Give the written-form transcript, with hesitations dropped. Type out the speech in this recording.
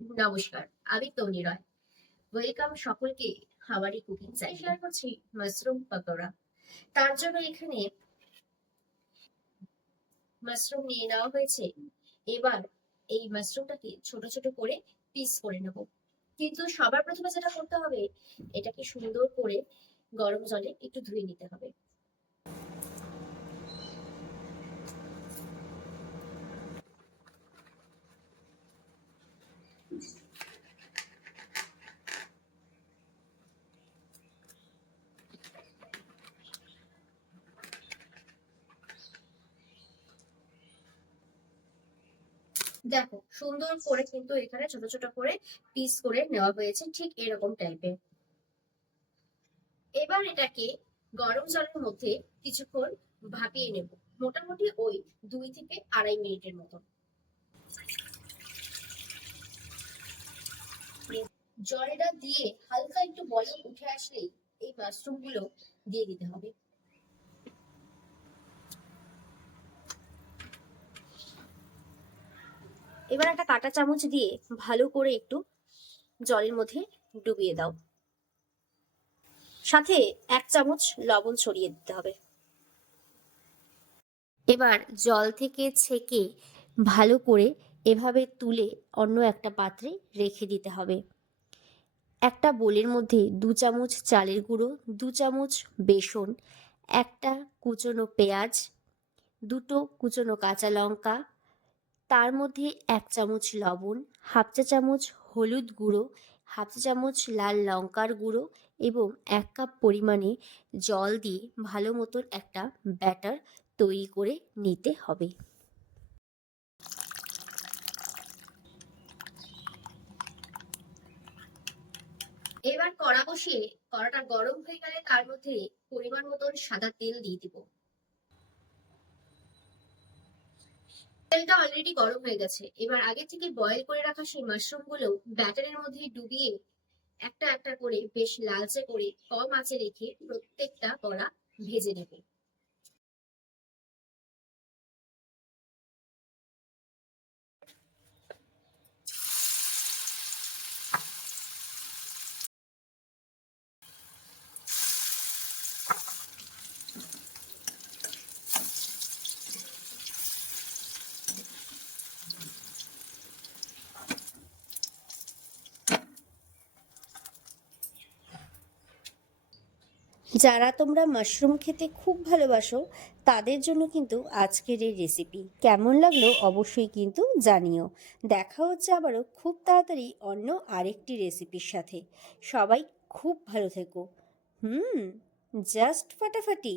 নমস্কার, আমি তনি রয়। ওয়েলকাম সকলকে হাওয়ারি কুকিং শেয়ার করছি মাশরুম পাকোড়া। তার জন্য এখানে মাশরুম নিয়ে নেওয়া হয়েছে। এবার এই মাশরুমটাকে ছোট ছোট করে পিস করে নেব। কিন্তু সবার প্রথমে যেটা করতে হবে, এটাকে সুন্দর করে গরম জলে একটু ধুয়ে নিতে হবে। দেখো, সুন্দর করে কিন্তু এখানে ছোট ছোট করে পিস করে নেওয়া হয়েছে, ঠিক এরকম টাইপের। এবার এটাকে গরম জলের মধ্যে কিছুক্ষণ ভাপিয়ে নেব, মোটামুটি ওই 2 থেকে 2.5 মিনিটের মতো। জলটা দিয়ে হালকা একটু বলক উঠে আসলেই এই মাশরুম গুলো দিয়ে দিতে হবে। এবার একটা কাঁটা চামচ দিয়ে ভালো করে একটু জলের মধ্যে ডুবিয়ে দাও, সাথে 1 চামচ লবণ ছড়িয়ে দিতে হবে। এবার জল থেকে ছেঁকে ভালো করে এভাবে তুলে অন্য একটা পাত্রে রেখে দিতে হবে। একটা বোলের মধ্যে 2 চামচ চালের গুঁড়ো, 2 চামচ বেসন, একটা কুচনো পেঁয়াজ, দুটো কুচনো কাঁচা লঙ্কা, তার মধ্যে 1 চামচ লবণ, হাফ চা চামচ হলুদ গুঁড়ো, হাফ চা চামচ লাল লঙ্কার গুঁড়ো এবং 1 কাপ পরিমাণে জল দিয়ে ভালো মতন একটা ব্যাটার তৈরি করে নিতে হবে। এবার কড়া বসিয়ে কড়াটা গরম হয়ে গেলে তার মধ্যে পরিমাণ মতন সাদা তেল দিয়ে দিব। তেলটা অলরেডি গরম হয়ে গেছে। এবার আগে থেকে বয়েল করে রাখা সেই মাশরুম গুলো ব্যাটারের মধ্যে ডুবিয়ে একটা একটা করে বেশ লালচে করে কম আঁচে রেখে প্রত্যেকটা কড়া ভেজে নেব। যারা তোমরা মাশরুম খেতে খুব ভালোবাসো তাদের জন্য কিন্তু আজকের এই রেসিপি কেমন লাগলো অবশ্যই কিন্তু জানিও। দেখা হচ্ছে আবারও খুব তাড়াতাড়ি অন্য আরেকটি রেসিপির সাথে। সবাই খুব ভালো থেকো। জাস্ট ফাটাফাটি।